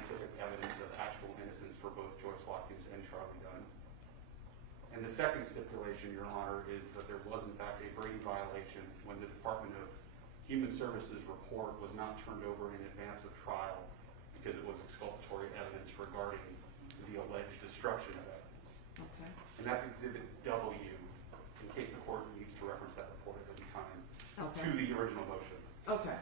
scientific evidence of actual innocence for both Joyce Watkins and Charlie Dunn. And the second stipulation, Your Honor, is that there was in fact a Brady violation when the Department of Human Services report was not turned over in advance of trial because it was exculpatory evidence regarding the alleged destruction of evidence. Okay. And that's Exhibit W, in case the court needs to reference that report at any time, Okay. to the original motion. Okay.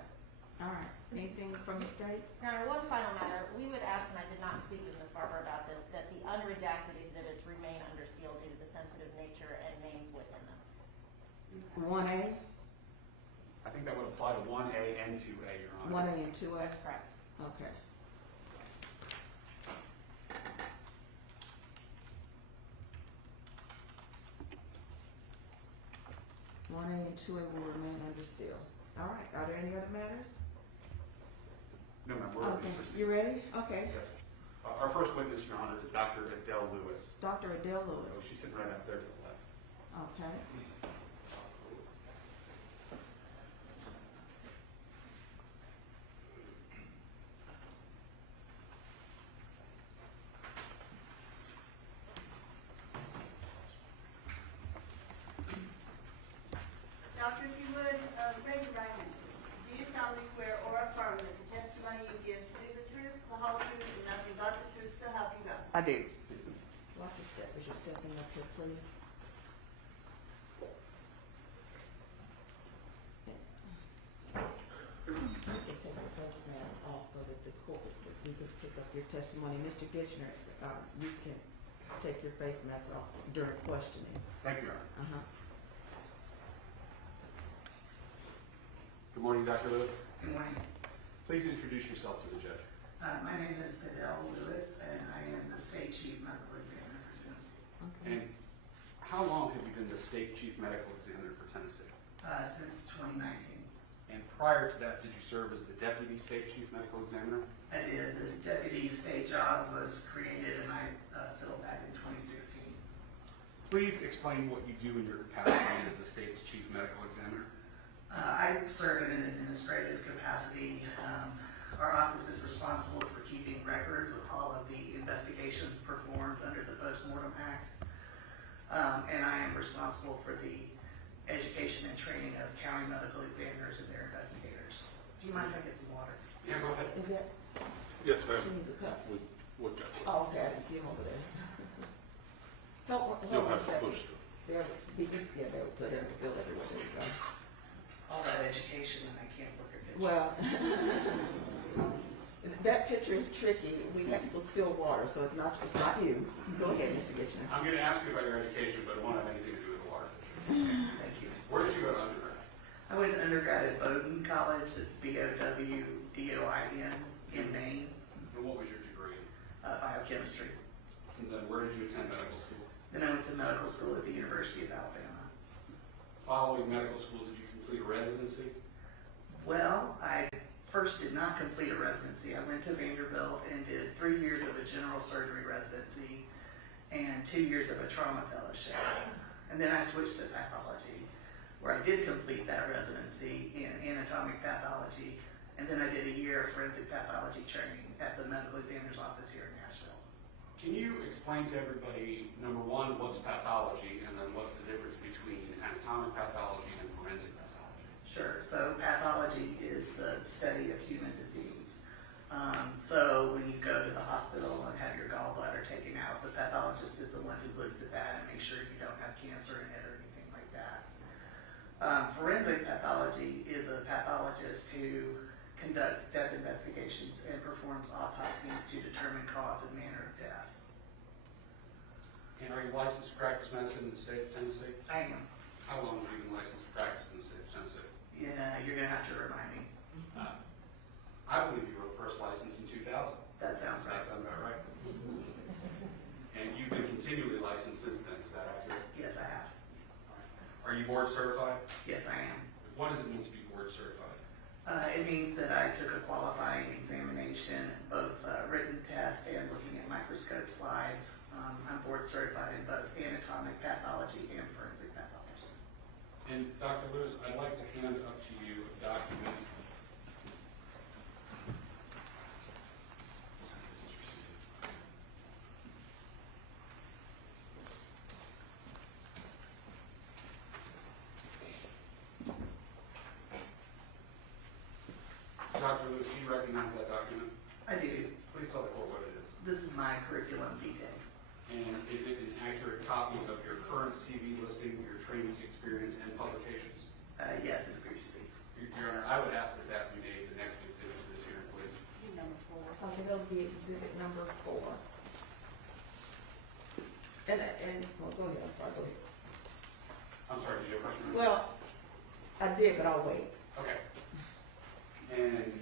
All right. Anything from the state? Your Honor, one final matter. We would ask, and I did not speak with Ms. Barber about this, that the unredacted exhibits remain under seal due to the sensitive nature and names within them. 1A? I think that would apply to 1A and 2A, Your Honor. 1A and 2A? That's correct. Okay. One A and 2A will remain under seal. All right. Are there any other matters? No, ma'am, we're ready Okay. to proceed. You ready? Okay. Yes. Our first witness, Your Honor, is Dr. Adele Lewis. Dr. Adele Oh, Lewis. she's sitting right up there to the left. Okay. Doctor, if you would, raise your right hand. Do you solemnly swear or affirm that the testimony you give to be the truth, the whole truth, and nothing but the truth, so help you God? I do. Watch your step as you're stepping up here, please. You can take your face mask off so that the court, that we can pick up your testimony. Mr. Gitchner, you can take your face mask off during questioning. Thank you, Your Honor. Uh-huh. Good morning, Dr. Lewis. Good morning. Please introduce yourself to the judge. My name is Adele Lewis, and I am the State Chief Medical Examiner for Tennessee. Okay. And how long have you been the State Chief Medical Examiner for Tennessee? Since 2019. And prior to that, did you serve as the Deputy State Chief Medical Examiner? I did. The deputy state job was created, and I filled that in 2016. Please explain what you do in your capacity as the state's Chief Medical Examiner. I serve in an administrative capacity. Our office is responsible for keeping records of all of the investigations performed under the Postmortem Act. And I am responsible for the education and training of county medical examiners and their investigators. Do you mind if I get some water? Yeah, go ahead. Is that, Yes, ma'am. she needs a cup? We'll get it. Oh, okay, I didn't see him over there. Help You'll one have to second. push it. There, yeah, there, so there's still everywhere, there you go. All that education, and I can't look at pictures. Well, that picture is tricky. We have to spill water, so it's not you. Go ahead, Mr. Gitchner. I'm going to ask you about your education, but it won't have anything to do with the water. Thank you. Where did you go to undergrad? I went to undergrad at Bowdoin College. It's Bowdoin in Maine, And what was your degree? biochemistry. And then where did you attend medical school? Then I went to medical school at the University of Alabama. Following medical school, did you complete a residency? Well, I first did not complete a residency. I went to Vanderbilt and did 3 years of a general surgery residency and 2 years of a trauma fellowship. And then I switched to pathology, where I did complete that residency in anatomic pathology. And then I did a year of forensic pathology training at the medical examiner's office here in Nashville. Can you explain to everybody, number one, what's pathology, and then what's the difference between anatomic pathology and forensic pathology? Sure. So pathology is the study of human disease. So when you go to the hospital and have your gallbladder taken out, the pathologist is the one who looks at that and makes sure you don't have cancer in it or anything like that. Forensic pathology is a pathologist who conducts death investigations and performs autopsies to determine cause and manner of death. And are you licensed to practice medicine in the state of Tennessee? I am. How long have you been licensed to practice in the state of Tennessee? Yeah, you're going to have to remind me. I believe you were first licensed in 2000. That sounds right. That sounds about right. And you've been continually licensed since then, is that accurate? Yes, I have. Are you board certified? Yes, I am. What does it mean to be board certified? It means that I took a qualifying examination, both written test and looking at microscope slides. I'm board certified in both anatomic pathology and forensic pathology. And Dr. Lewis, I'd like to hand up to you a document. Lewis, do you recognize that document? I do. Please tell the court what it is. This is my curriculum vitae. And is it an accurate copy of your current CV listing, your training experience, and publications? Yes, it appears to be. Your Honor, I would ask that that be made the next exhibit to this hearing, please. Number 4. Okay, that'll be exhibit number 4. And, well, go ahead, I'm sorry, go ahead. I'm sorry, did you have a question? Well, I did, but I'll wait. Okay. And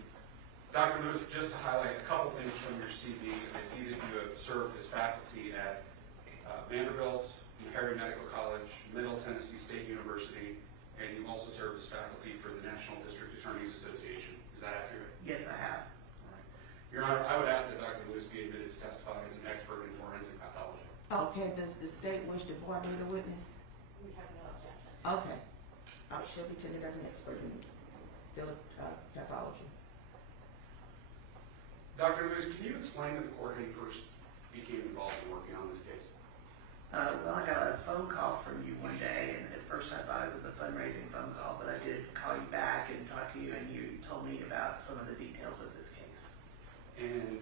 Dr. Lewis, just to highlight a couple things from your CV, I see that you have served as faculty at Vanderbilt, Perry Medical College, Middle Tennessee State University, and you also served as faculty for the National District Attorneys Association. Is that accurate? Yes, I have. All right. Your Honor, I would ask that Dr. Lewis be admitted to testify as an expert in forensic pathology. Okay, does the state wish to voir dire the witness? We have no objection. Okay. She'll be tendered as an expert in field pathology. Dr. Lewis, can you explain to the court how you first became involved in working on this case? Well, I got a phone call from you one day, and at first I thought it was a fundraising phone call, but I did call you back and talk to you, and you told me about some of the details of this case. And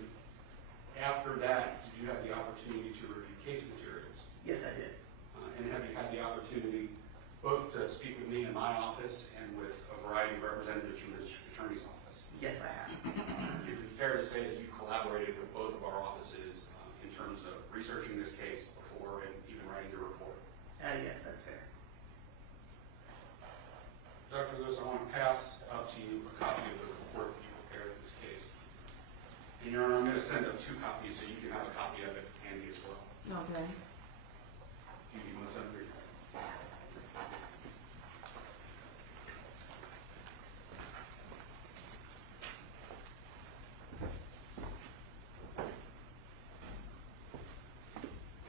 after that, did you have the opportunity to review case materials? Yes, I did. And have you had the opportunity both to speak with me in my office and with a variety of representatives from the district attorney's office? Yes, I have. Is it fair to say that you collaborated with both of our offices in terms of researching this case before and even writing your report? Yes, that's fair. Dr. Lewis, I want to pass up to you a copy of the report that you prepared in this case. And Your Honor, I'm going to send up 2 copies so you can have a copy of it handy as well. Okay. Do you want to send 3?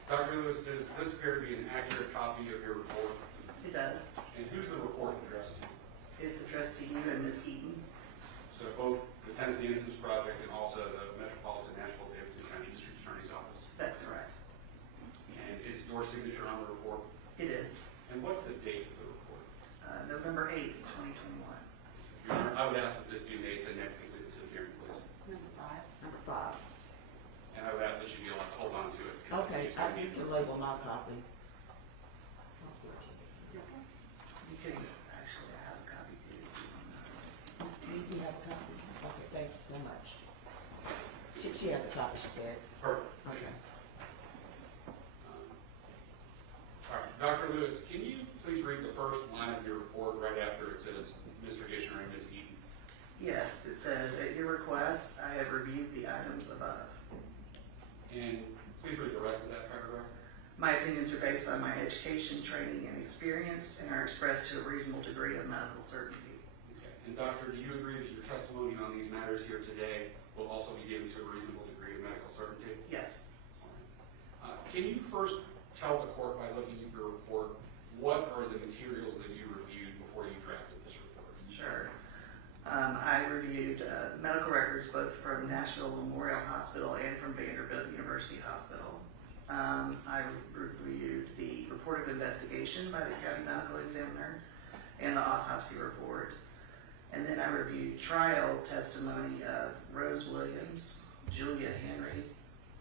Dr. Lewis, does this appear to be an accurate copy of your report? It does. And who's the report addressed to? It's addressed to you and Ms. Eaton. So both the Tennessee Innocence Project and also the Metropolitan Nashville Davidson County District Attorney's Office. That's correct. And is your signature on the report? It is. And what's the date of the report? November 8th, 2021. Your Honor, I would ask that this be made the next exhibit to the hearing, please. Number 5. Number 5. And I would ask that you be allowed to hold on to it. Okay, I need to label my copy. You can actually have a copy too. You have a copy? Okay, thank you so much. She has a copy, she said. Perfect. Okay. All right, Dr. Lewis, can you please read the first line of your report right after it says Mr. Gishner and Ms. Eaton? Yes, it says, at your request, I have reviewed the items above. And please read the rest of that paragraph. My opinions are based on my education, training, and experience, and are expressed to a reasonable degree of medical certainty. Okay. And Doctor, do you agree that your testimony on these matters here today will also be given to a reasonable degree of medical certainty? Yes. All right. Can you first tell the court, by looking at your report, what are the materials that you reviewed before you drafted this report? Sure. I reviewed medical records both from Nashville Memorial Hospital and from Vanderbilt University Hospital. I reviewed the report of investigation by the county medical examiner and the autopsy report. And then I reviewed trial testimony of Rose Williams, Julia Henry,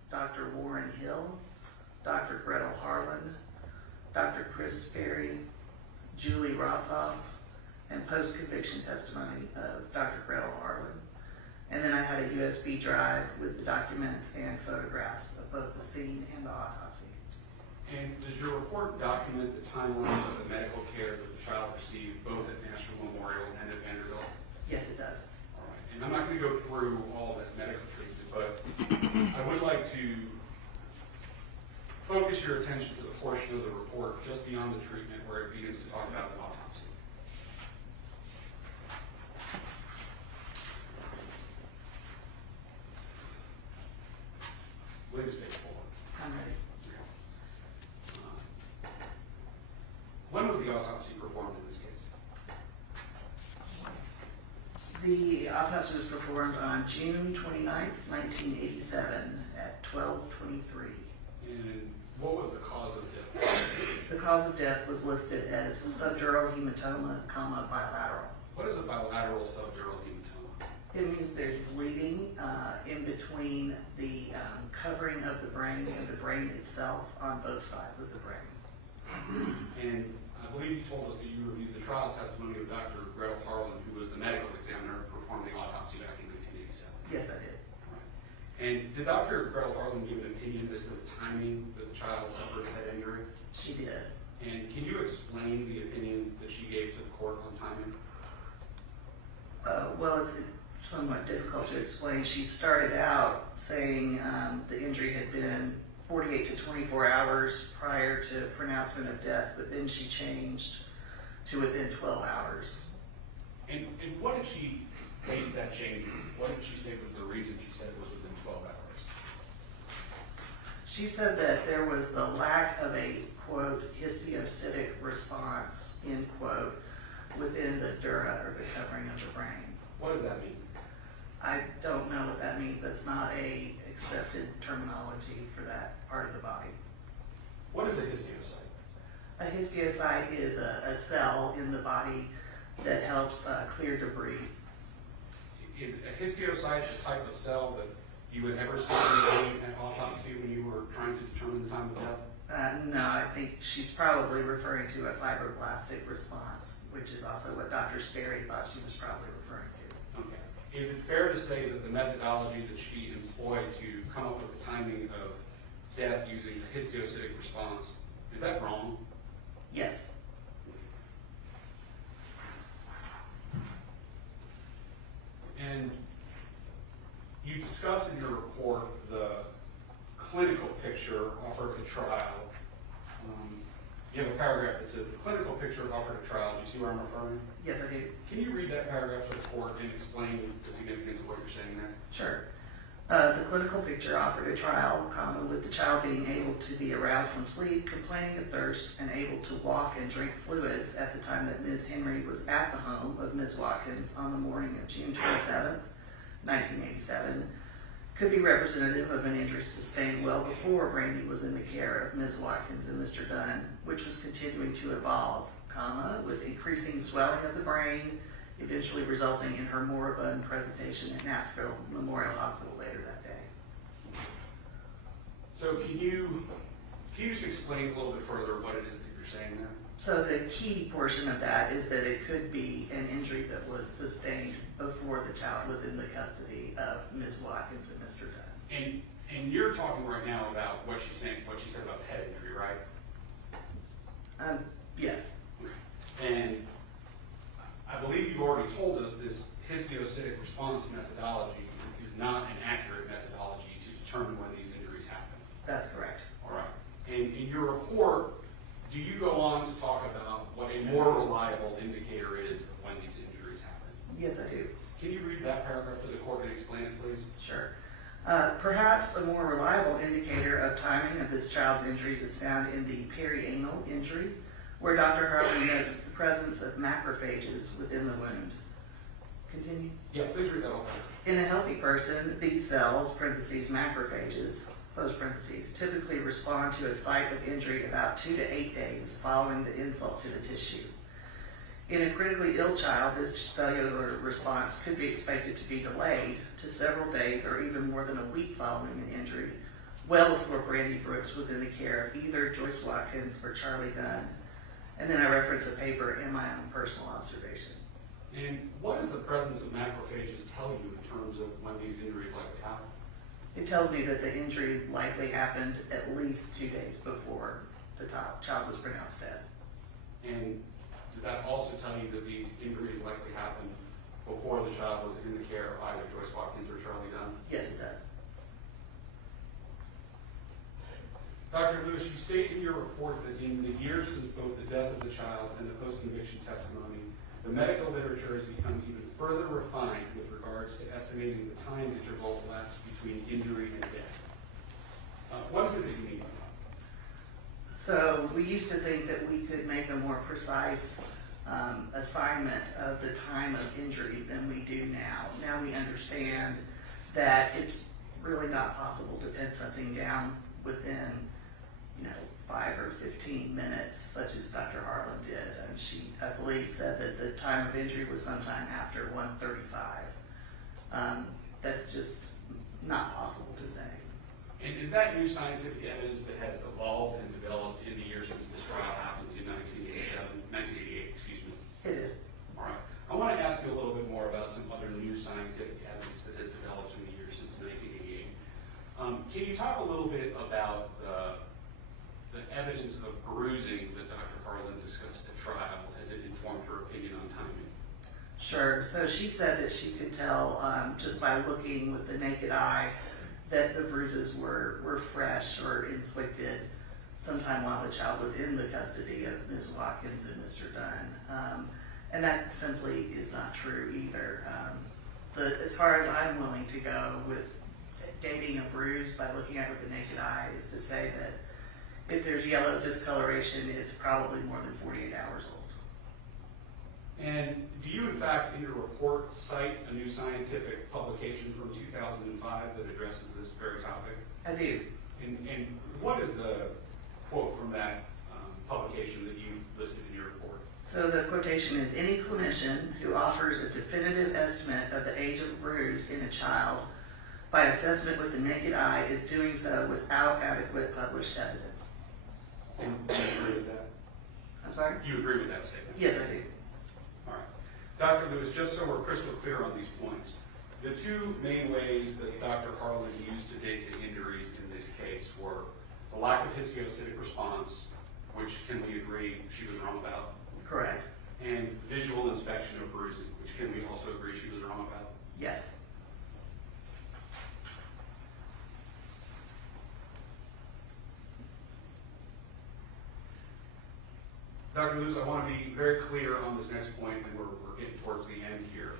Dr. Warren Hill, Dr. Gretel Harlan, Dr. Chris Sperry, Julie Rossoff, and post-conviction testimony of Dr. Gretel Harlan. And then I had a USB drive with the documents and photographs of both the scene and the autopsy. And does your report document the timeline of the medical care that the child received both at Nashville Memorial and at Vanderbilt? Yes, it does. All right. And I'm not going to go through all that medical treatment, but I would like to focus your attention to the portion of the report just beyond the treatment where it begins to talk about the autopsy. Latest page 4. I'm ready. When was the autopsy performed in this case? The autopsy was performed on June 29th, 1987 at 12:23. And what was the cause of death? The cause of death was listed as subdural hematoma, bilateral. What is a bilateral subdural hematoma? It means there's bleeding in between the covering of the brain and the brain itself on both sides of the brain. And I believe you told us that you reviewed the trial testimony of Dr. Gretel Harlan, who was the medical examiner who performed the autopsy back in 1987. Yes, I did. And did Dr. Gretel Harlan give an opinion as to the timing that the child suffered head injury? She did. And can you explain the opinion that she gave to the court on timing? Well, it's somewhat difficult to explain. She started out saying the injury had been 48 to 24 hours prior to pronouncement of death, but then she changed to within 12 hours. And what did she base that change on? What did she say was the reason she said it was within 12 hours? She said that there was the lack of a, quote, histiocytic response, end quote, within the dura, or the covering of the brain. What does that mean? I don't know what that means. That's not a accepted terminology for that part of the body. What is a histiocyte? A histiocyte is a cell in the body that helps clear debris. Is a histiocyte the type of cell that you would ever see in an autopsy when you were trying to determine the time of death? No, I think she's probably referring to a fibroblastic response, which is also what Dr. Sperry thought she was probably referring to. Okay. Is it fair to say that the methodology that she employed to come up with the timing of death using the histiocytic response, is that wrong? Yes. And you discussed in your report the clinical picture offered at trial. You have a paragraph that says the clinical picture offered at trial. Do you see where I'm referring? Yes, I do. Can you read that paragraph to the court and explain the significance of what you're saying there? Sure. The clinical picture offered a trial, with the child being able to be aroused from sleep, complaining of thirst, and able to walk and drink fluids at the time that Ms. Henry was at the home of Ms. Watkins on the morning of June 27th, 1987, could be representative of an injury sustained well before Brandy was in the care of Ms. Watkins and Mr. Dunn, which was continuing to evolve, with increasing swelling of the brain, eventually resulting in her moribund presentation at Nashville Memorial Hospital later that day. So can you just explain a little bit further what it is that you're saying there? So the key portion of that is that it could be an injury that was sustained before the child was in the custody of Ms. Watkins and Mr. Dunn. And you're talking right now about what she said about the head injury, right? Yes. And I believe you've already told us this histiocytic response methodology is not an accurate methodology to determine when these injuries happen. That's correct. All right. And in your report, do you go on to talk about what a more reliable indicator is of when these injuries happen? Yes, I do. Can you read that paragraph to the court and explain it, please? Sure. Perhaps a more reliable indicator of timing of this child's injuries is found in the perianal injury, where Dr. Harlan notes the presence of macrophages within the wound. Continue. Yeah, please read that all. In a healthy person, these cells, parentheses, macrophages, close parentheses, typically respond to a site of injury about 2 to 8 days following the insult to the tissue. In a critically ill child, this cellular response could be expected to be delayed to several days or even more than a week following an injury, well before Brandy Brooks was in the care of either Joyce Watkins or Charlie Dunn. And then I reference a paper in my own personal observation. And what does the presence of macrophages tell you in terms of when these injuries likely happen? It tells me that the injury likely happened at least 2 days before the child was pronounced dead. And does that also tell you that these injuries likely happened before the child was in the care of either Joyce Watkins or Charlie Dunn? Yes, it does. Dr. Lewis, you state in your report that in the years since both the death of the child and the post-conviction testimony, the medical literature has become even further refined with regards to estimating the time interval elapsed between injury and death. What is it that you mean by that? So we used to think that we could make a more precise assignment of the time of injury than we do now. Now we understand that it's really not possible to pin something down within 5 or 15 minutes, such as Dr. Harlan did. And she, I believe, said that the time of injury was sometime after 1:35. That's just not possible to say. And is that new scientific evidence that has evolved and developed in the years since this trial happened in 1988, excuse me? It is. All right. I want to ask you a little bit more about some other new scientific evidence that has developed in the years since 1988. Can you talk a little bit about the evidence of bruising that Dr. Harlan discussed at trial as it informed her opinion on timing? Sure. So she said that she could tell just by looking with the naked eye that the bruises were fresh or inflicted sometime while the child was in the custody of Ms. Watkins and Mr. Dunn. And that simply is not true either. As far as I'm willing to go with dating a bruise by looking at it with the naked eye is to say that if there's yellow discoloration, it's probably more than 48 hours old. And do you, in fact, in your report, cite a new scientific publication from 2005 that addresses this very topic? I do. And what is the quote from that publication that you listed in your report? So the quotation is, any clinician who offers a definitive estimate of the age of a bruise in a child by assessment with the naked eye is doing so without adequate published evidence. And do you agree with that? I'm sorry? You agree with that statement? Yes, I do. All right. Dr. Lewis, just so we're crystal clear on these points, the two main ways that Dr. Harlan used to date the injuries in this case were the lack of histiocytic response, which can we agree she was wrong about? Correct. And visual inspection of bruising, which can we also agree she was wrong about? Yes. Dr. Lewis, I want to be very clear on this next point, and we're getting towards the end here.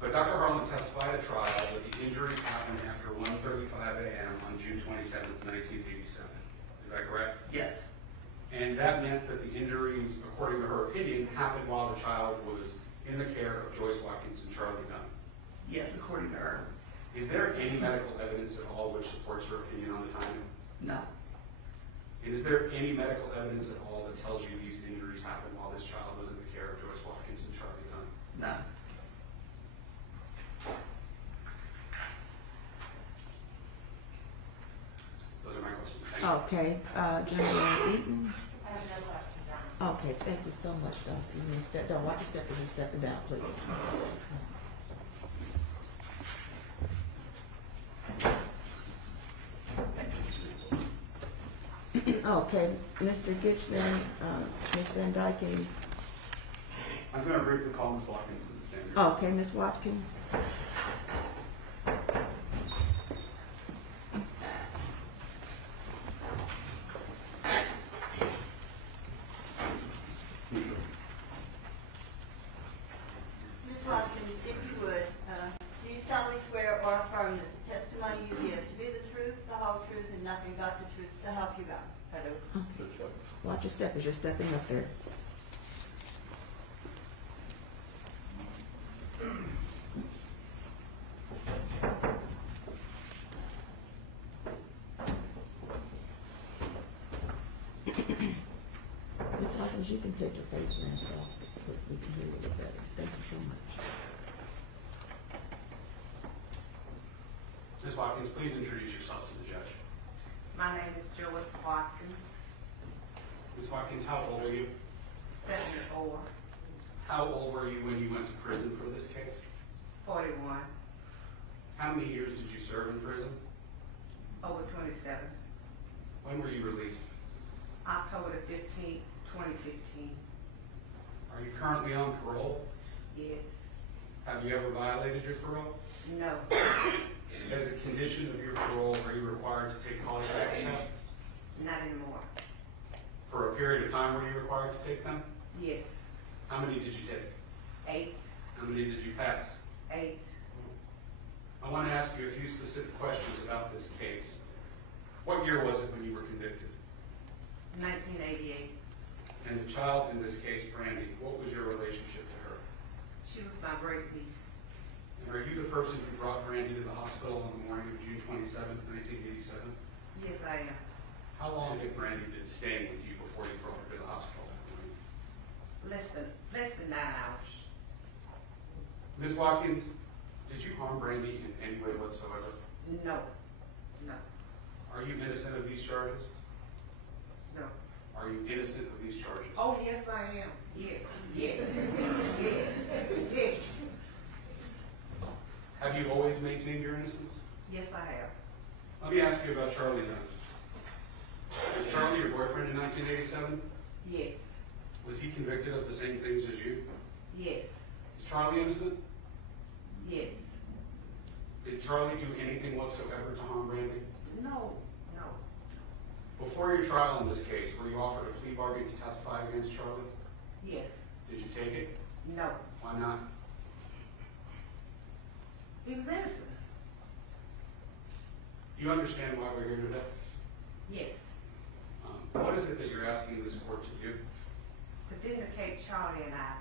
But Dr. Harlan testified at trial that the injuries happened after 1:35 a.m. on June 27, 1987. Is that correct? Yes. And that meant that the injuries, according to her opinion, happened while the child was in the care of Joyce Watkins and Charlie Dunn. Yes, according to her. Is there any medical evidence at all which supports her opinion on the timing? No. And is there any medical evidence at all that tells you these injuries happened while this child was in the care of Joyce Watkins and Charlie Dunn? No. Those are my questions. Thank you. Okay, General Eaton? I have no questions, Your Honor. Okay, thank you so much, Doctor. You need to step, don't watch your step as you're stepping down, please. Okay, Mr. Gitchman, Ms. Van Dyken, I'm going to briefly call Ms. Watkins to the stand. okay, Ms. Watkins. Ms. Watkins, if you would, do you solemnly swear or affirm that the testimony you give to be the truth, the whole truth, and nothing but the truth, so help you God? I do. Watch your step as you're stepping up there. Ms. Watkins, you can take your face mask off so we can hear you a little better. Thank you so much. Ms. Watkins, please introduce yourself to the judge. My name is Joyce Watkins, Ms. Watkins, how old are you? 74, How old were you when you went to prison for this case? 41, How many years did you serve in prison? over 27, When were you released? October the 15th, 2015. Are you currently on parole? Yes. Have you ever violated your parole? No. As a condition of your parole, are you required to take polygraph tests? Not anymore. For a period of time, were you required to take them? Yes. How many did you take? 8. How many did you pass? 8. I want to ask you a few specific questions about this case. What year was it when you were convicted? 1988. And the child in this case, Brandy, what was your relationship to her? She was my great niece. And are you the person who brought Brandy to the hospital on the morning of June 27th, 1987? Yes, I am. How long had Brandy been staying with you before you brought her to the hospital that morning? Less than 9 hours. Ms. Watkins, Did you harm Brandy in any way whatsoever? No, no, Are you innocent of these charges? no. Are you innocent of these charges? Oh, yes, I am. Yes, yes, yes, yes. Have you always maintained your innocence? Yes, I have. Let me ask you about Charlie Dunn. Was Charlie your boyfriend in 1987? Yes, Was he convicted of the same things as you? yes, Is Charlie innocent? yes. Did Charlie do anything whatsoever to harm Brandy? No, no. Before your trial in this case, were you offered a plea bargain to testify against Charlie? Yes, Did you take it? no. Why not? He was innocent. You understand why we're here today? Yes. What is it that you're asking this court to do? To vindicate Charlie and I.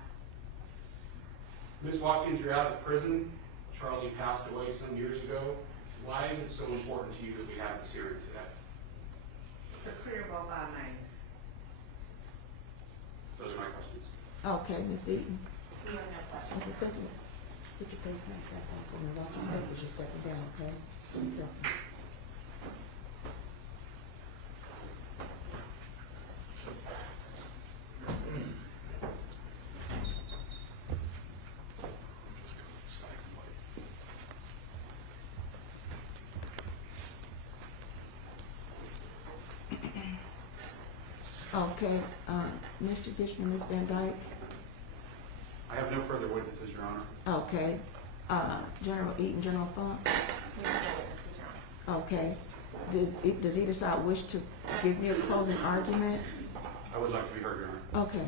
Ms. Watkins, you're out of prison. Charlie passed away some years ago. Why is it so important to you that we have this hearing today? To clear both our names. Those are my questions. Okay, Ms. Eaton. We have no questions. Okay, thank you. Put your face mask back on for me. Watch your step as you're stepping down, okay? Be careful. Okay, Mr. Gishman, Ms. Van Dyke. I have no further witnesses, Your Honor. Okay, General Eaton, General Funk. We have no witnesses, Your Honor. Okay, does either side wish to give me a closing argument? I would like to be heard, Your Honor. Okay.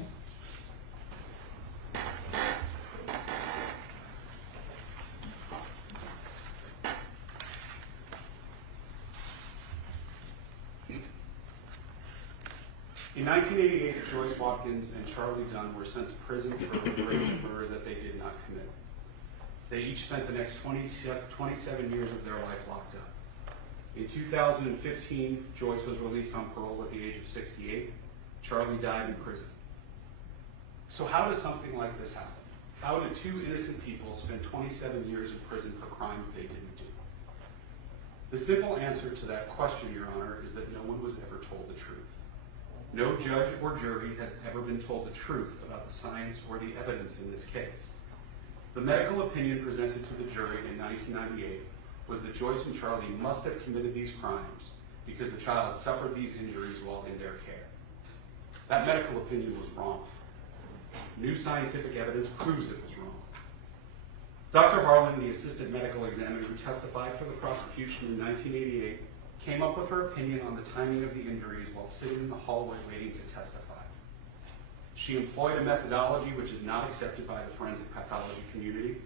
In 1988, Joyce Watkins and Charlie Dunn were sent to prison for a grave murder that they did not commit. They each spent the next 27 years of their life locked up. In 2015, Joyce was released on parole at the age of 68. Charlie died in prison. So how does something like this happen? How do two innocent people spend 27 years in prison for crimes they didn't do? The simple answer to that question, Your Honor, is that no one was ever told the truth. No judge or jury has ever been told the truth about the science or the evidence in this case. The medical opinion presented to the jury in 1998 was that Joyce and Charlie must have committed these crimes because the child suffered these injuries while in their care. That medical opinion was wrong. New scientific evidence proves it was wrong. Dr. Harlan, the assistant medical examiner who testified for the prosecution in 1988, came up with her opinion on the timing of the injuries while sitting in the hallway waiting to testify. She employed a methodology which is not accepted by the forensic pathology community.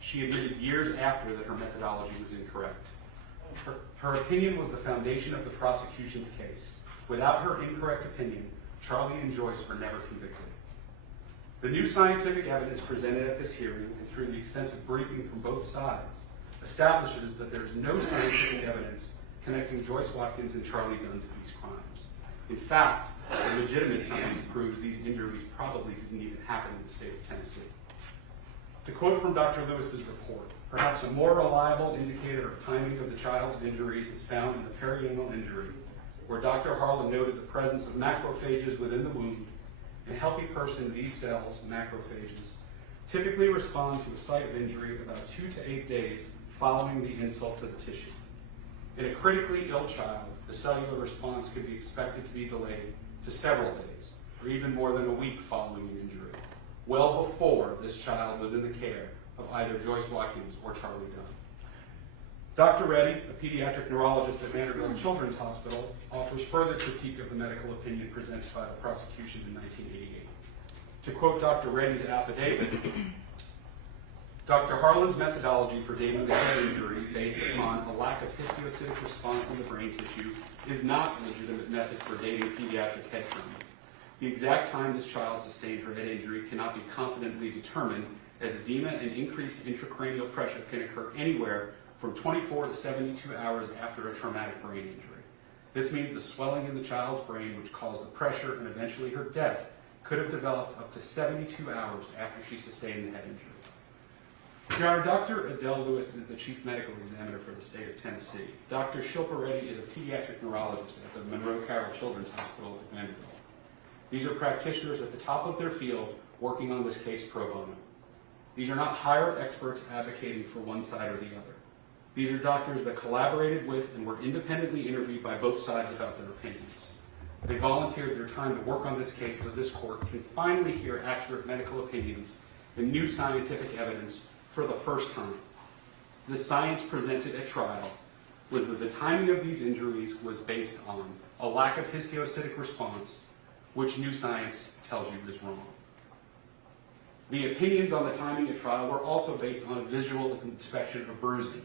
She admitted years after that her methodology was incorrect. Her opinion was the foundation of the prosecution's case. Without her incorrect opinion, Charlie and Joyce were never convicted. The new scientific evidence presented at this hearing and through the extensive briefing from both sides establishes that there's no scientific evidence connecting Joyce Watkins and Charlie Dunn to these crimes. In fact, the legitimate science proves these injuries probably didn't even happen in the state of Tennessee. To quote from Dr. Lewis's report, perhaps a more reliable indicator of timing of the child's injuries is found in the perianal injury, where Dr. Harlan noted the presence of macrophages within the wound. In a healthy person, these cells, macrophages, typically respond to a site of injury about 2 to 8 days following the insult to the tissue. In a critically ill child, the cellular response could be expected to be delayed to several days, or even more than a week following an injury, well before this child was in the care of either Joyce Watkins or Charlie Dunn. Dr. Reddy, a pediatric neurologist at Vanderbilt Children's Hospital, offers further critique of the medical opinion presented by the prosecution in 1988. To quote Dr. Reddy's affidavit, Dr. Harlan's methodology for dating the head injury based upon a lack of histiocytic response in the brain tissue is not a legitimate method for dating pediatric head trauma. The exact time this child sustained her head injury cannot be confidently determined, as edema and increased intracranial pressure can occur anywhere from 24 to 72 hours after a traumatic brain injury. This means the swelling in the child's brain, which caused the pressure and eventually her death, could have developed up to 72 hours after she sustained the head injury. Your Honor, Dr. Adele Lewis is the chief medical examiner for the state of Tennessee. Dr. Shilpa Reddy is a pediatric neurologist at the Monroe Carroll Children's Hospital at Vanderbilt. These are practitioners at the top of their field working on this case pro bono. These are not hired experts advocating for one side or the other. These are doctors that collaborated with and were independently interviewed by both sides about their opinions. They volunteered their time to work on this case so this court can finally hear accurate medical opinions and new scientific evidence for the first time. The science presented at trial was that the timing of these injuries was based on a lack of histiocytic response, which new science tells you is wrong. The opinions on the timing at trial were also based on a visual inspection of bruising.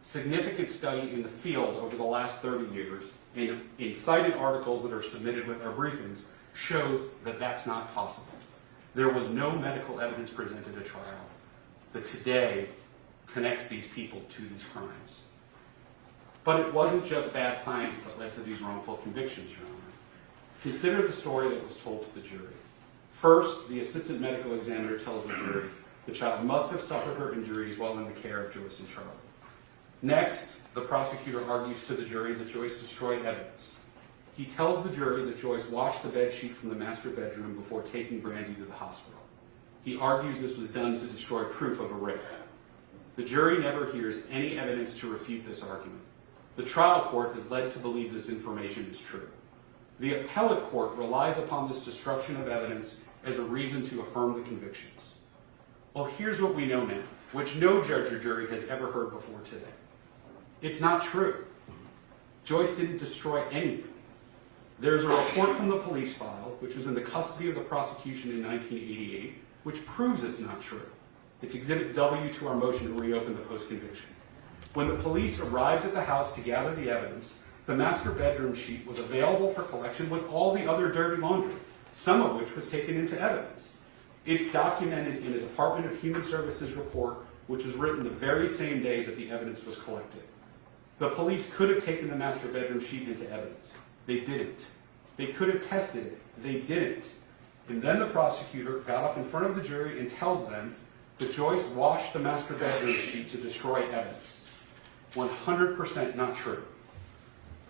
Significant study in the field over the last 30 years and in cited articles that are submitted with our briefings shows that that's not possible. There was no medical evidence presented at trial that today connects these people to these crimes. But it wasn't just bad science that led to these wrongful convictions, Your Honor. Consider the story that was told to the jury. First, the assistant medical examiner tells the jury the child must have suffered her injuries while in the care of Joyce and Charlie. Next, the prosecutor argues to the jury that Joyce destroyed evidence. He tells the jury that Joyce washed the bed sheet from the master bedroom before taking Brandy to the hospital. He argues this was done to destroy proof of a rape. The jury never hears any evidence to refute this argument. The trial court is led to believe this information is true. The appellate court relies upon this destruction of evidence as a reason to affirm the convictions. Well, here's what we know now, which no judge or jury has ever heard before today. It's not true. Joyce didn't destroy anything. There's a report from the police file, which was in the custody of the prosecution in 1988, which proves it's not true. It's Exhibit W to our motion to reopen the post-conviction. When the police arrived at the house to gather the evidence, the master bedroom sheet was available for collection with all the other dirty laundry, some of which was taken into evidence. It's documented in a Department of Human Services report, which was written the very same day that the evidence was collected. The police could have taken the master bedroom sheet into evidence. They didn't. They could have tested it. They didn't. And then the prosecutor got up in front of the jury and tells them that Joyce washed the master bedroom sheet to destroy evidence. 100% not true.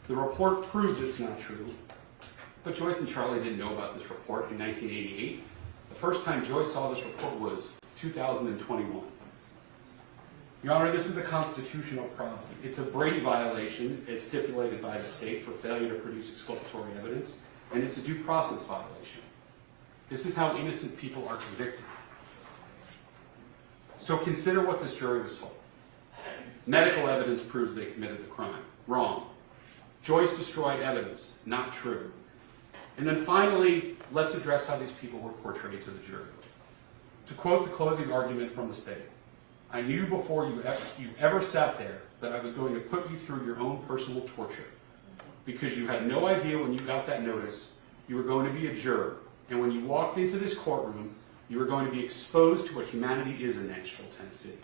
The report proves it's not true, but Joyce and Charlie didn't know about this report in 1988. The first time Joyce saw this report was 2021. Your Honor, this is a constitutional problem. It's a Brady violation as stipulated by the state for failure to produce exculpatory evidence, and it's a due process violation. This is how innocent people are convicted. So consider what this jury was told. Medical evidence proves they committed the crime. Wrong. Joyce destroyed evidence. Not true. And then finally, let's address how these people were portrayed to the jury. To quote the closing argument from the state, I knew before you ever sat there that I was going to put you through your own personal torture because you had no idea when you got that notice you were going to be a juror, and when you walked into this courtroom, you were going to be exposed to what humanity is in Nashville, Tennessee.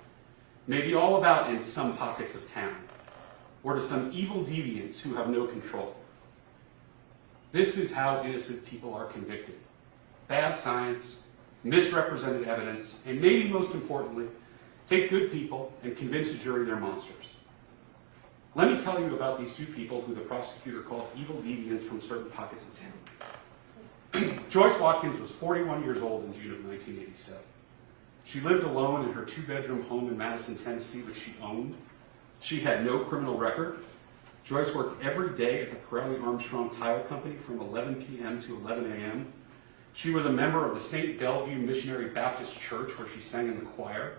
Maybe all about in some pockets of town, or to some evil deviants who have no control. This is how innocent people are convicted. Bad science, misrepresented evidence, and maybe most importantly, take good people and convince a jury they're monsters. Let me tell you about these two people who the prosecutor called evil deviants from certain pockets of town. Joyce Watkins was 41 years old in June of 1987. She lived alone in her two-bedroom home in Madison, Tennessee, which she owned. She had no criminal record. Joyce worked every day at the Pirelli Armstrong Tire Company from 11 p.m. to 11 a.m. She was a member of the St. Bellevue Missionary Baptist Church, where she sang in the choir.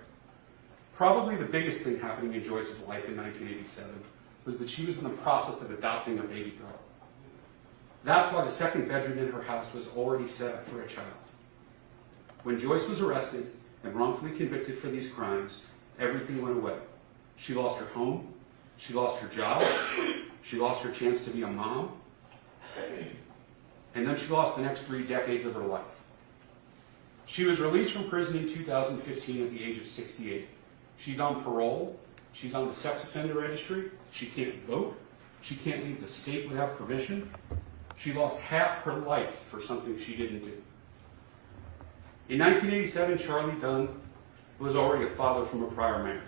Probably the biggest thing happening in Joyce's life in 1987 was that she was in the process of adopting a baby girl. That's why the second bedroom in her house was already set up for a child. When Joyce was arrested and wrongfully convicted for these crimes, everything went away. She lost her home, she lost her job, she lost her chance to be a mom, and then she lost the next 3 decades of her life. She was released from prison in 2015 at the age of 68. She's on parole, she's on the sex offender registry, she can't vote, she can't leave the state without permission. She lost half her life for something she didn't do. In 1987, Charlie Dunn was already a father from a prior marriage.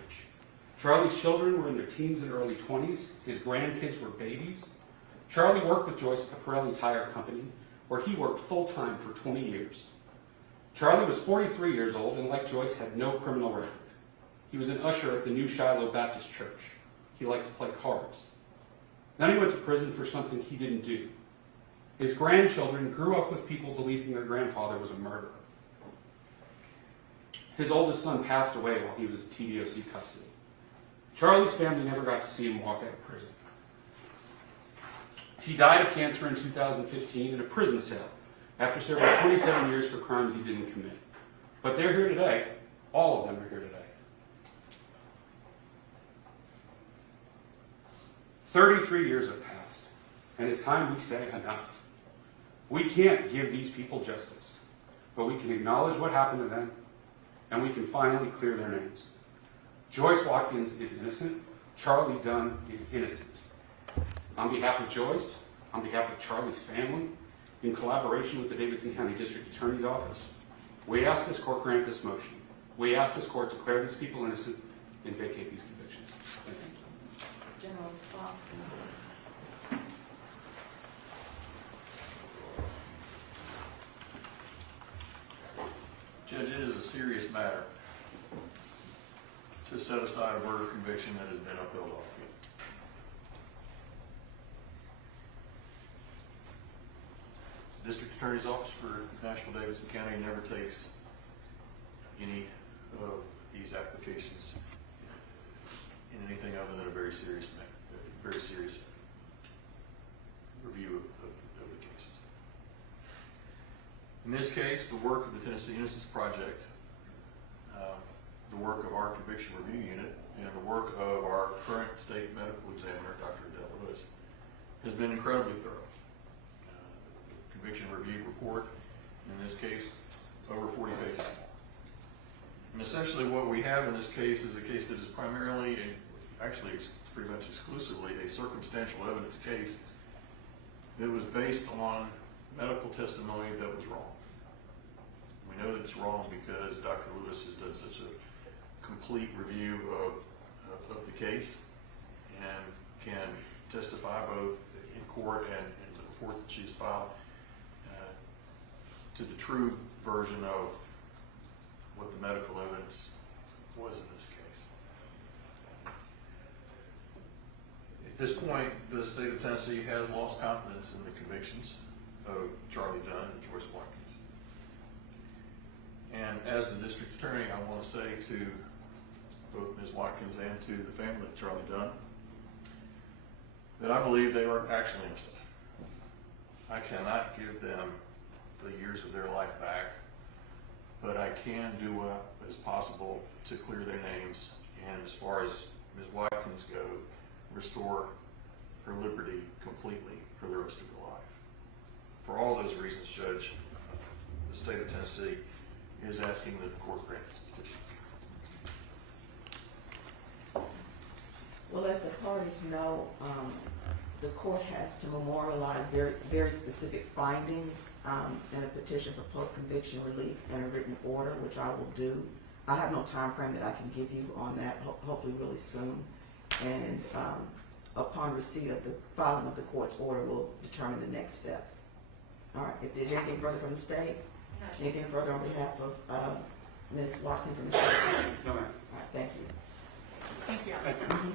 Charlie's children were in their teens and early 20s. His grandkids were babies. Charlie worked with Joyce at the Pirelli Tire Company, where he worked full-time for 20 years. Charlie was 43 years old and, like Joyce, had no criminal record. He was an usher at the New Shiloh Baptist Church. He liked to play cards. Then he went to prison for something he didn't do. His grandchildren grew up with people believing their grandfather was a murderer. His oldest son passed away while he was in TDOC custody. Charlie's family never got to see him walk out of prison. He died of cancer in 2015 in a prison cell after serving 27 years for crimes he didn't commit. But they're here today. All of them are here today. 33 years have passed, and it's time we say enough. We can't give these people justice, but we can acknowledge what happened to them, and we can finally clear their names. Joyce Watkins is innocent. Charlie Dunn is innocent. On behalf of Joyce, on behalf of Charlie's family, in collaboration with the Davidson County District Attorney's Office, we ask this court grant this motion. We ask this court declare these people innocent and vacate these convictions. Thank you. General Fox. Judge, it is a serious matter to set aside a murder conviction that has been upheld on appeal. The District Attorney's Office for Nashville-Davidson County never takes any of these applications in anything other than a very serious review of the cases. In this case, the work of the Tennessee Innocence Project, the work of our conviction review unit, and the work of our current state medical examiner, Dr. Gretel, has been incredibly thorough. The conviction review report, in this case, over 40 pages. And essentially what we have in this case is a case that is primarily, actually pretty much exclusively, a circumstantial evidence case that was based on medical testimony that was wrong. We know that it's wrong because Dr. Lewis has done such a complete review of the case and can testify both in court and in the report that she's filed to the true version of what the medical evidence was in this case. At this point, the state of Tennessee has lost confidence in the convictions of Charlie Dunn and Joyce Watkins. And as the district attorney, I want to say to both Ms. Watkins and to the family of Charlie Dunn that I believe they are actually innocent. I cannot give them the years of their life back, but I can do what is possible to clear their names and, as far as Ms. Watkins go, restore her liberty completely for the rest of her life. For all those reasons, Judge, the state of Tennessee is asking that the court grant this petition. Well, as the parties know, the court has to memorialize very specific findings in a petition for post-conviction relief and a written order, which I will do. I have no time frame that I can give you on that, hopefully really soon. And upon receipt of the filing of the court's order, we'll determine the next steps. All right, if there's anything further from the state, anything further on behalf of Ms. Watkins and Mr. No, ma'am. All right, thank you. Thank you. Thank you.